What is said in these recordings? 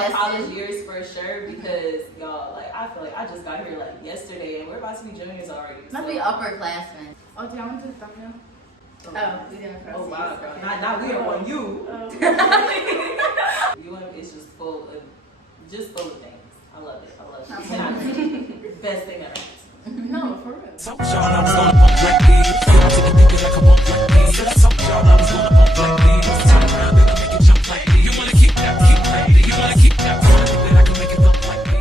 my college years for sure because y'all, like, I feel like I just got here like yesterday and we're about to be juniors already. Not be upperclassmen. Oh, do y'all want to do the thumbnail? Oh, we didn't press. Oh wow, girl. Not we don't want you. You want it's just full of things. I love it. Best thing ever. No, for real. So y'all I was gonna pump black beats. Y'all take a thinking like I want black beats. So y'all I was gonna pump black beats. Turn around and make it jump like me. You wanna keep that, You wanna keep that, that I can make it look like me.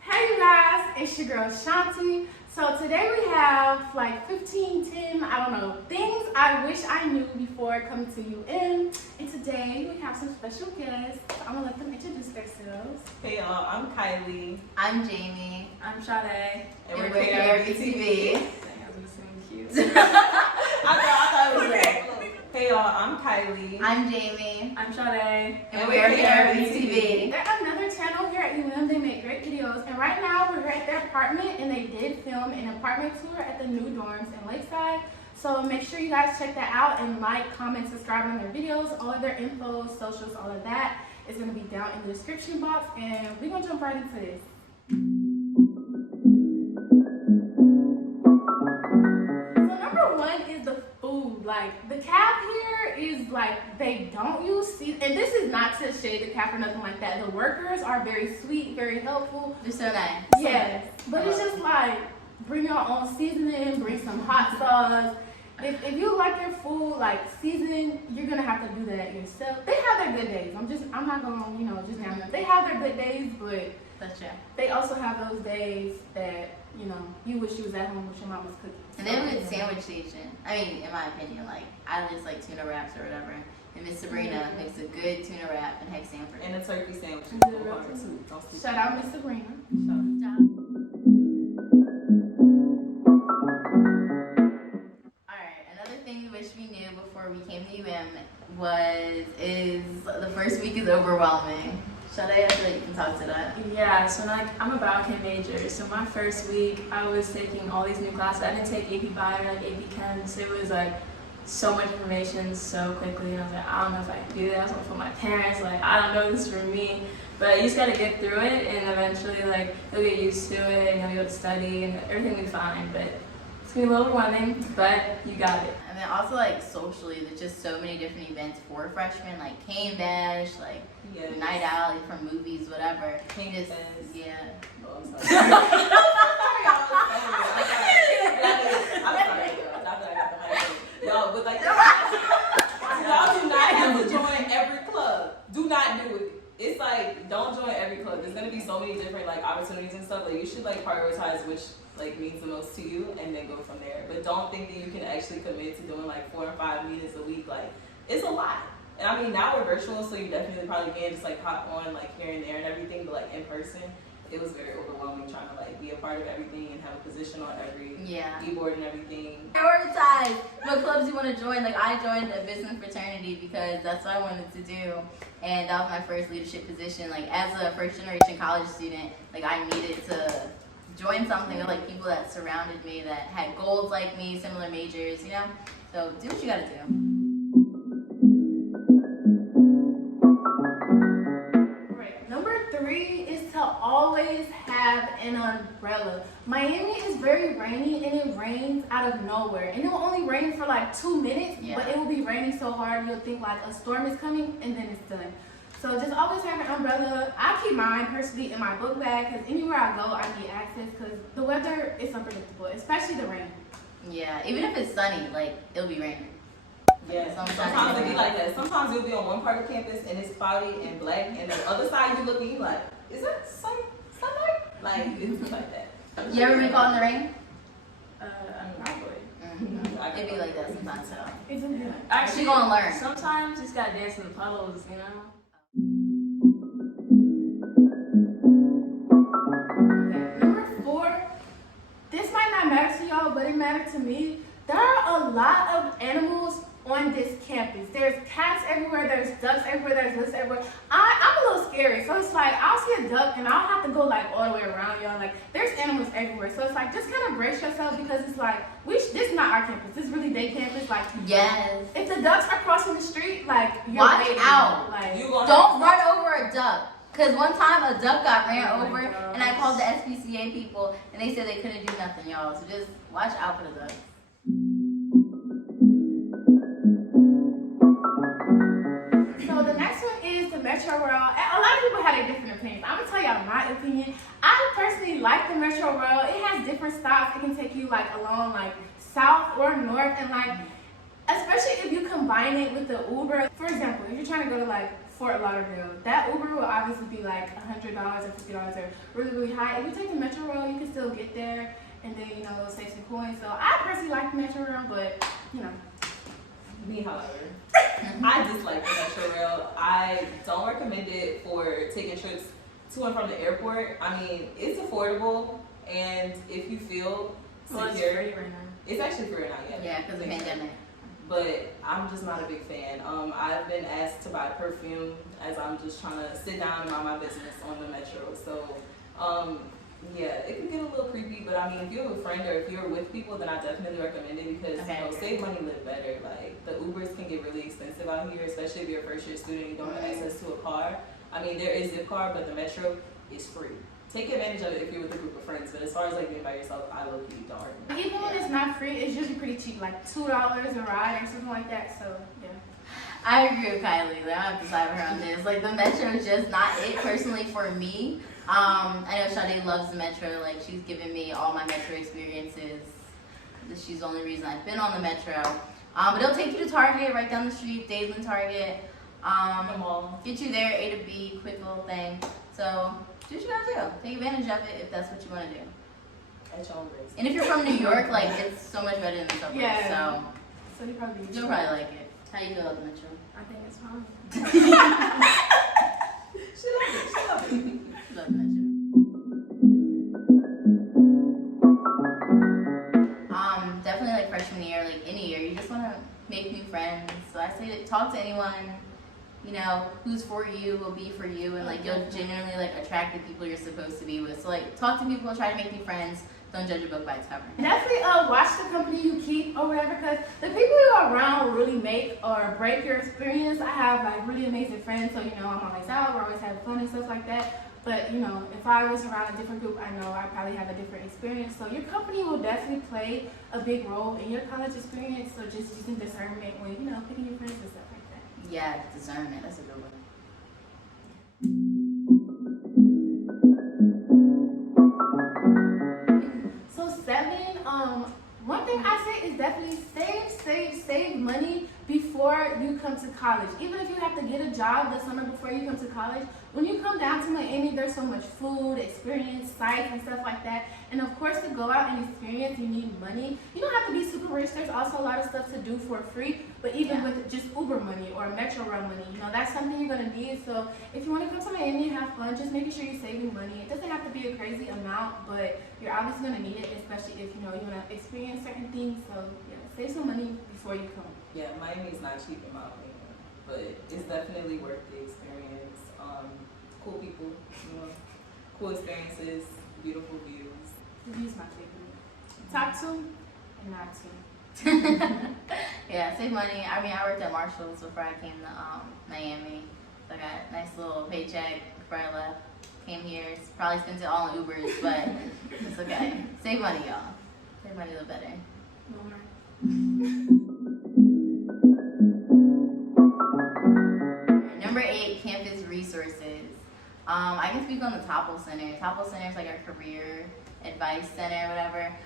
Hey you guys, it's your girl Shanti. So today we have like 15, 10, I don't know, things I wish I knew before coming to UM. And today we have some special guests. So I'm gonna let them introduce themselves. Hey y'all, I'm Kylie. I'm Jamie. I'm Sade. And we're KRV TV. I thought it was like, hey y'all, I'm Kylie. I'm Jamie. I'm Sade. And we're KRV TV. They're another channel here at UM. They make great videos. And right now we're at their apartment and they did film an apartment tour at the new dorms in Lakeside. So make sure you guys check that out and like, comment, subscribe on their videos. All of their info, socials, all of that is going to be down in the description box. And we're going to jump right into this. Like, the caf here is like, they don't use seasoning, and this is not to shade the caf or nothing like that. The workers are very sweet, very helpful. They're so nice. Yes, but it's just like, bring your own seasoning, bring some hot sauce. If you like your food, like, seasoning, you're gonna have to do that yourself. They have their good days. I'm not gonna, just down them. They have their good days, but that's true. They also have those days that, you wish you was at home with your mama's cookies. And then with sandwich station, I mean, in my opinion, like, I just like tuna wraps or whatever. And Miss Sabrina makes a good tuna wrap and Hex Sanford. And a turkey sandwich. Shout out Miss Sabrina. Alright, another thing we wish we knew before we came to UM is the first week is overwhelming. Sade, I feel like you can talk to that. Yeah, so I'm a biochem major. So my first week, I was taking all these new classes. I didn't take AP Bio or like AP Chem. So it was like so much information so quickly. And I was like, I don't know if I can do that. I was going to put my parents, like, I don't know this is for me. But you just got to get through it. And eventually, like, you'll get used to it. And you'll be able to study. And everything will be fine. But it's going to be a little overwhelming. But you got it. And then also, like, socially, there's just so many different events for freshmen. Like, Cane Bash, like, night out, like, from movies, whatever. Cane Bash. Yeah. Oh, I'm sorry. I'm sorry. Y'all, but like, y'all do not have to join every club. Do not do it. It's like, don't join every club. There's gonna be so many different like opportunities and stuff. Like, you should like prioritize which like means the most to you and then go from there. But don't think that you can actually commit to doing like 4 or 5 meetings a week. Like, it's a lot. And I mean, now we're virtual, so you definitely probably can just like hop on like here and there and everything. But like in person, it was very overwhelming trying to like be a part of everything and have a position on every keyboard and everything. Prioritize what clubs you want to join. Like, I joined a business fraternity because that's what I wanted to do, and that was my first leadership position. Like, as a first generation college student, like, I needed to join something with like people that surrounded me that had goals like me, similar majors, So do what you gotta do. Always have an umbrella. Miami is very rainy and it rains out of nowhere. And it will only rain for like 2 minutes, but it will be raining so hard you'll think like a storm is coming and then it's done. So just always have an umbrella. I keep mine personally in my book bag because anywhere I go I need access because the weather is unpredictable, especially the rain. Yeah, even if it's sunny, like, it'll be raining. Yeah, sometimes it'll be like that. Sometimes you'll be on one part of campus and it's cloudy and black, and the other side you look and you like, is that sunlight? Like, it's like that. You ever been caught in the rain? Probably. It'd be like that sometimes, so. Actually, you're gonna learn. Sometimes you just gotta dance in the puddles, Okay, number 4. This might not matter to y'all, but it mattered to me. There are a lot of animals on this campus. There's cats everywhere, there's ducks everywhere, there's lizards everywhere. I'm a little scary, so it's like, I'll see a duck and I'll have to go like all the way around y'all. Like, there's animals everywhere, so it's like, just kind of brace yourself because it's like, this is not our campus, this is really their campus. Like, yes. If the ducks are crossing the street, like, you're watch waiting. out. Like, don't run over a duck. Because one time a duck got ran Oh my over, gosh. and I called the SPCA people, and they said they couldn't do nothing, y'all. So just watch out for the ducks. So the next one is the Metro Rail. And a lot of people had a different opinion. I'm gonna tell y'all my opinion. I personally like the Metro Rail. It has different stops. It can take you like along like south or north, and like especially if you combine it with the Uber. For example, if you're trying to go to like Fort Lauderdale, that Uber will obviously be like $100 or $50 or really, really high. If you take the Metro Rail, you can still get there and then, you know, save some coins. So I personally like the Metro Rail, but, you know. Me, however, I dislike the Metro Rail. I don't recommend it for taking trips to and from the airport. I mean, it's affordable, and if you feel Well, it's secure, free right now. it's actually free now, Yeah, because of the pandemic. But I'm just not a big fan. I've been asked to buy perfume as I'm just trying to sit down and mind my business on the Metro. So, yeah, it can get a little creepy. But I mean, if you have a friend or if you're with people, then I definitely recommend it because Okay. you know, save money, live better. Like the Ubers can get really expensive out here, especially if you're a first year student and you don't have access to a car. I mean, there is Zip Car, but the Metro is free. Take advantage of it if you're with a group of friends. But as far as like being by yourself, I low-key don't recommend it. Even when it's not free, it's usually pretty cheap, like $2 a ride or something like that. So, yeah. I agree with Kylie. I have to side with her on this. Like the Metro is just not it personally for me. I know Sade loves the Metro. Like she's given me all my Metro experiences. She's the only reason I've been on the Metro. But it'll take you to Target, right down the street, Daysland Target. The mall. Get you there, A to B, quick little thing. So do what you gotta do. Take advantage of it if that's what you want to do. At your own risk. And if you're from New York, like it's so much better than the subway. Yeah. So you probably So you'll probably like it. How you feel about the Metro? I think it's fine. She loves it. She loves it. Love the Metro. Definitely like freshman year, like any year, you just want to make new friends. So I say that talk to anyone, you know, who's for you will be for you, and like you'll genuinely like attract the people you're supposed to be with. So like talk to people, try to make new friends. Don't judge a book by its cover. Definitely watch the company you keep or whatever, because the people you are around will really make or break your experience. I have like really amazing friends, so you know I'm always out, we're always having fun and stuff like that. But you know, if I was around a different group, I know I probably have a different experience. So your company will definitely play a big role in your college experience. So just using discernment when, you know, picking your friends and stuff like that. Yeah, discernment. That's a good one. So 7, one thing I say is definitely save money before you come to college. Even if you have to get a job the summer before you come to college, when you come down to Miami, there's so much food, experience, sites, and stuff like that. And of course, to go out and experience, you need money. You don't have to be super rich. There's also a lot of stuff to do for free. But even with just Uber money or Metro Rail money, you know, that's something you're gonna need. So if you want to come to Miami and have fun, just making sure you're saving money. It doesn't have to be a crazy amount, but you're obviously gonna need it, especially if you know you wanna experience certain things. So yeah, save some money before you come. Yeah, Miami's not cheap in my opinion, but it's definitely worth the experience. Cool people, you know, cool experiences, beautiful views. The view's my favorite. Top 2 and not 2. Yeah, save money. I mean, I worked at Marshall's before I came to Miami. So I got a nice little paycheck before I left. Came here, probably spent it all on Ubers, but it's okay. Save money, y'all. Save money a little better. No more. Number 8, campus resources. I can speak on the Topple Center. Topple Center is like our career advice center or whatever.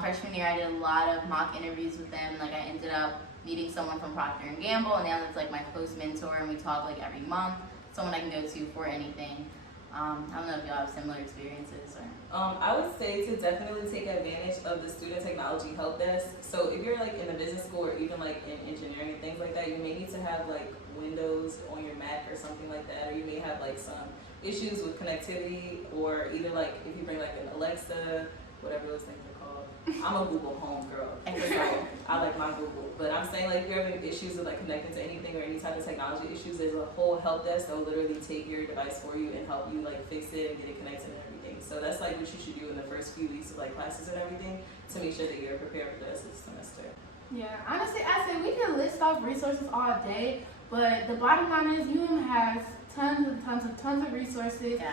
Freshman year, I did a lot of mock interviews with them. Like I ended up meeting someone from Procter & Gamble, and now that's like my close mentor, and we talk like every month. Someone I can go to for anything. I don't know if y'all have similar experiences or. I would say to definitely take advantage of the student technology help desk. So if you're like in a business school or even like in engineering and things like that, you may need to have like Windows on your Mac or something like that, or you may have like some issues with connectivity, or either like if you bring like an Alexa, whatever those things are called. I'm a Google Home girl, so I like my Google. But I'm saying like if you're having issues with like connecting to anything or any type of technology issues, there's a whole help desk that will literally take your device for you and help you like fix it and get it connected and everything. So that's like what you should do in the first few weeks of like classes and everything to make sure that you're prepared for the rest of the semester. Yeah, honestly, I say we can list off resources all day, but the bottom line is UM has tons of resources. Yeah.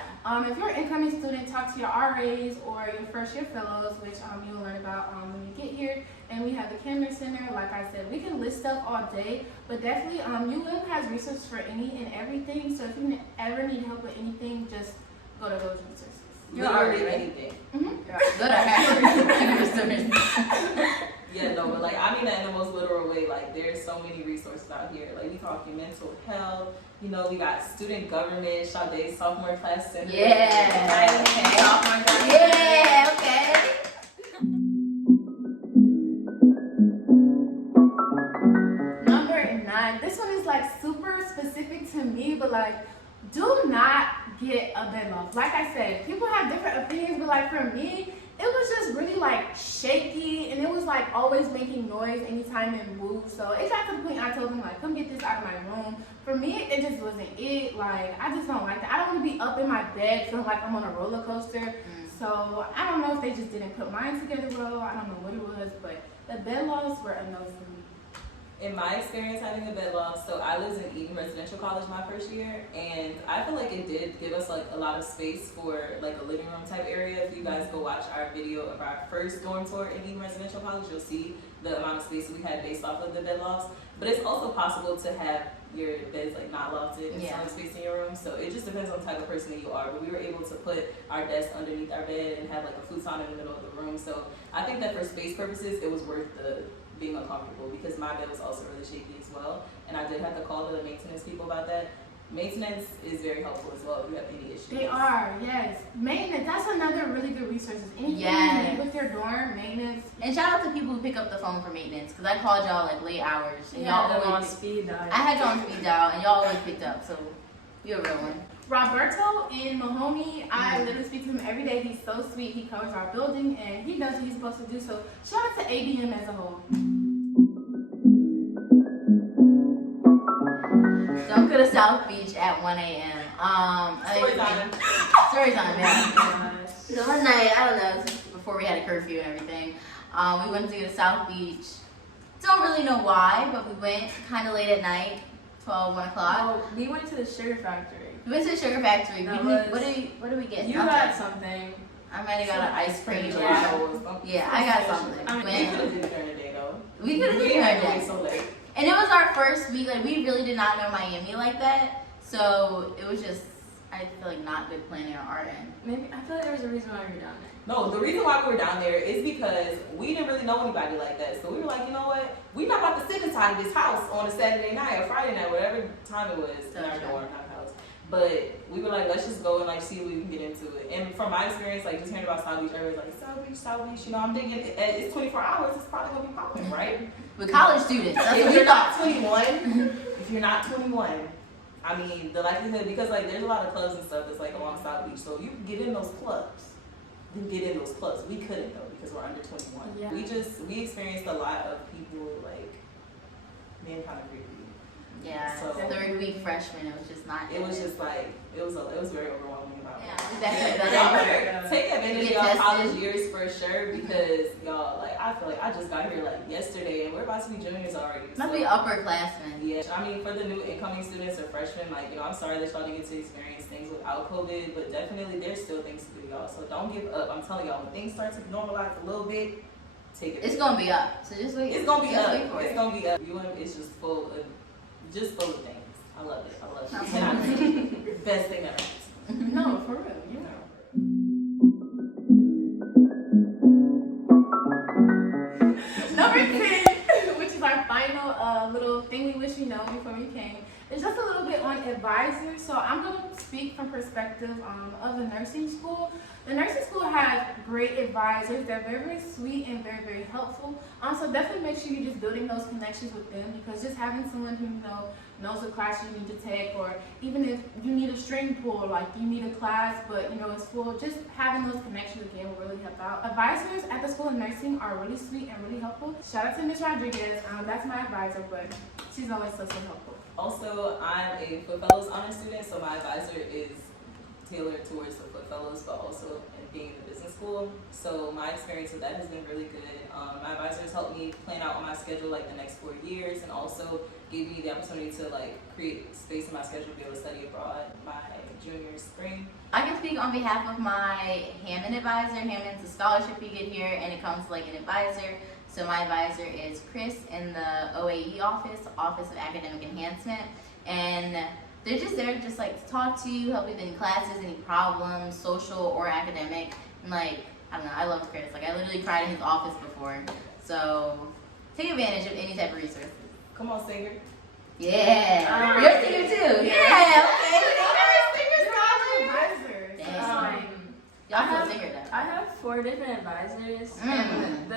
If you're an incoming student, talk to your RAs or your first year fellows, which you'll learn about when you get here. And we have the Camden Center. Like I said, we can list stuff all day, but definitely UM has resources for any and everything. So if you ever need help with anything, just go to those resources. You're already anything. Go to Harry. Yeah, no, but like I mean that in the most literal way. Like there's so many resources out here. Like we talking mental health. You know, we got student government, Sade's sophomore class center. Yeah. Okay. Yeah. Okay. Number 9. This one is like super specific to me, but like, do not get a bed loft. Like I said, people have different opinions, but like for me, it was just really like shaky, and it was like always making noise anytime it moved. So it got to the point I told them like, come get this out of my room. For me, it just wasn't it. Like I just don't like that. I don't want to be up in my bed feeling like I'm on a roller coaster. So I don't know if they just didn't put mine together well. I don't know what it was, but the bed lofts were a no for me. In my experience having a bed loft, so I was in Eden Residential College my first year, and I feel like it did give us like a lot of space for like a living room type area. If you guys go watch our video of our first dorm tour in Eden Residential College, you'll see the amount of space we had based off of the bed lofts. But it's also possible to have your beds like not lofted and some space in your room. So it just depends on the type of person that you are. But we were able to put our desk underneath our bed and have like a futon in the middle of the room. So I think that for space purposes, it was worth the being uncomfortable because my bed was also really shaky as well. And I did have to call the maintenance people about that. Maintenance is very helpful as well if you have any issues. They are, yes. Maintenance, that's another really good resource. Anything you need with your dorm, maintenance. And shout out to people who pick up the phone for maintenance, because I called y'all like late hours. And Y'all y'all on speed dial. I had y'all on speed dial, and y'all always picked up, so you're a real one. Roberto in Mahoney, I literally speak to him every day. He's so sweet. He covers our building, and he does what he's supposed to do. So shout out to ABM as a whole. Don't go to South Beach at 1 a.m. Story time, yeah. So one night, I don't know, this was before we had a curfew and everything, we went to go to South Beach. Don't really know why, but we went kind of late at night, 12, 1 o'clock. Oh, we went to the sugar factory. We went to the sugar factory. What did we get? You got something. I might have got an ice cream. Yeah, I got something. We could have did during the day though. We could have did We during had the to day. wait so late. And it was our first week, like we really did not know Miami like that. So it was just, I feel like not good planning on our end. Maybe I feel like there was a reason why we were down there. No, the reason why we were down there is because we didn't really know anybody like that. So we were like, you know what? We're not about to sit inside of this house on a Saturday night or Friday night, whatever time it was in our dorm, not house. But we were like, let's just go and like see what we can get into it. And from my experience, like just hearing about South Beach, everybody's like, South Beach, you know, I'm thinking it's 24 hours, it's probably gonna be popping, right? With college students, that's If what we you're not thought. 21, I mean, the likelihood, because like there's a lot of clubs and stuff that's like along South Beach, so you can get in those clubs. We couldn't though because we're under 21. Yeah. We experienced a lot of people like being kind of creepy. Yeah, So- third week freshman, it was just not. It was just like it was very overwhelming about Yeah, it. we back to Y'all that. better take advantage of Get y'all tested. college years for sure because y'all like I feel like I just got here like yesterday and we're about to be juniors already. Must be upperclassmen. Yeah, I mean for the new incoming students or freshmen, like you know, I'm sorry that y'all didn't get to experience things without COVID, but definitely there's still things to do, y'all. So don't give up. I'm telling y'all, when things start to normalize a little bit, take it. It's gonna be up, so just wait. It's gonna be Just up. wait for It's it. gonna be up. UM is just full of things. I love it. You cannot say best thing ever. No, for real. You know. Number 10, which is our final little thing we wish we know before we came, is just a little bit on advisors. So I'm going to speak from perspective of the nursing school. The nursing school has great advisors. They're very, very sweet and very, very helpful. So definitely make sure you're just building those connections with them because just having someone who knows the class you need to take, or even if you need a string pull, like you need a class but it's full, just having those connections again will really help out. Advisors at the School of Nursing are really sweet and really helpful. Shout out to Ms. Rodriguez. That's my advisor, but she's always so helpful. Also, I'm a Foot Fellows honor student, so my advisor is tailored towards the Foot Fellows, but also in being in the business school. So my experience with that has been really good. My advisors helped me plan out on my schedule like the next 4 years, and also gave me the opportunity to like create space in my schedule to be able to study abroad my junior spring. I can speak on behalf of my Hammond advisor. Hammond's a scholarship you get here, and it comes like an advisor. So my advisor is Chris in the OAE office of Academic Enhancement, and they're just there just like to talk to you, help you with any classes, any problems, social or academic. And like, I don't know, I love Chris. Like I literally cried in his office before. So take advantage of any type of resources. Come on, singer. Yeah. You're a singer too. Yeah, okay. Y'all can singer though. I have 4 different advisors. And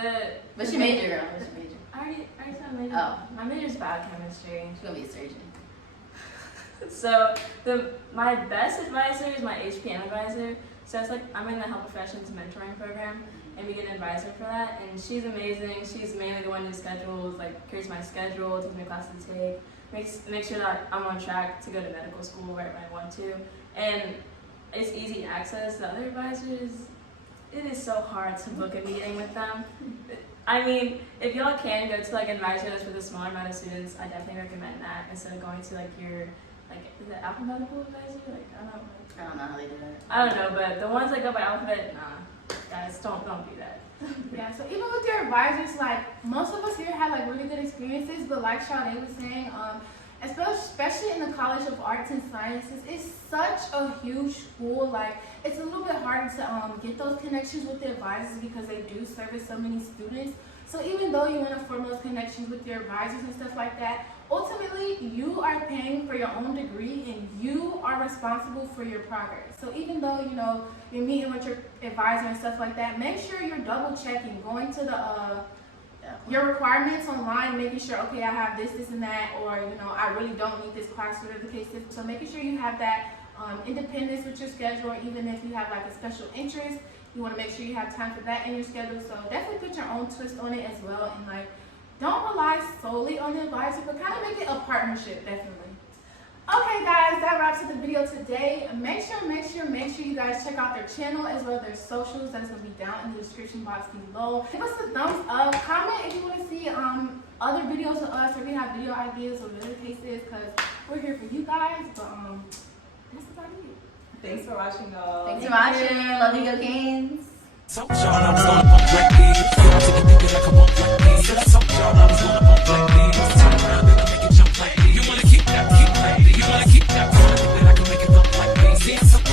What's your major, girl? What's your major? I already said my major. Oh. My major is biochemistry. She's gonna be a surgeon. So my best advisor is my HPM advisor. So it's like I'm in the Health Professions mentoring program, and we get an advisor for that. And she's amazing. She's mainly the one who schedules, like creates my schedule, tells me what classes to take, makes sure that I'm on track to go to medical school wherever I want to. And it's easy access. The other advisors, it is so hard to book a meeting with them. I mean, if y'all can go to like an advisor that's with a small amount of students, I definitely recommend that instead of going to like your, like, is it alphabetical advisor? Like, I don't know how they do that. I don't know, but the ones that go by alphabet, nah, guys, don't do that. Yeah, so even with your advisors, like most of us here had like really good experiences, but like Sade was saying, especially in the College of Arts and Sciences, it's such a huge school. Like it's a little bit hard to get those connections with the advisors because they do service so many students. So even though you want to form those connections with your advisors and stuff like that, ultimately you are paying for your own degree and you are responsible for your progress. So even though you're meeting with your advisor and stuff like that, make sure you're double checking, going to the your requirements online, making sure, okay, I have this, and that, or I really don't need this class, whatever the case is. So making sure you have that independence with your schedule, or even if you have like a special interest, you want to make sure you have time for that in your schedule. So definitely put your own twist on it as well, and like don't rely solely on the advisor, but kind of make it a partnership, definitely. Okay guys, that wraps up the video today. Make sure you guys check out their channel as well as their socials. That is going to be down in the description box below. Give us a thumbs up. Comment if you want to see other videos of us, or if you have video ideas or whatever the case is, because we're here for you guys. But that's about it. Thanks for watching, y'all. Thanks for watching. Love you, go Canes. So, y'all, I was gonna pump like this. Feel like a nigga like a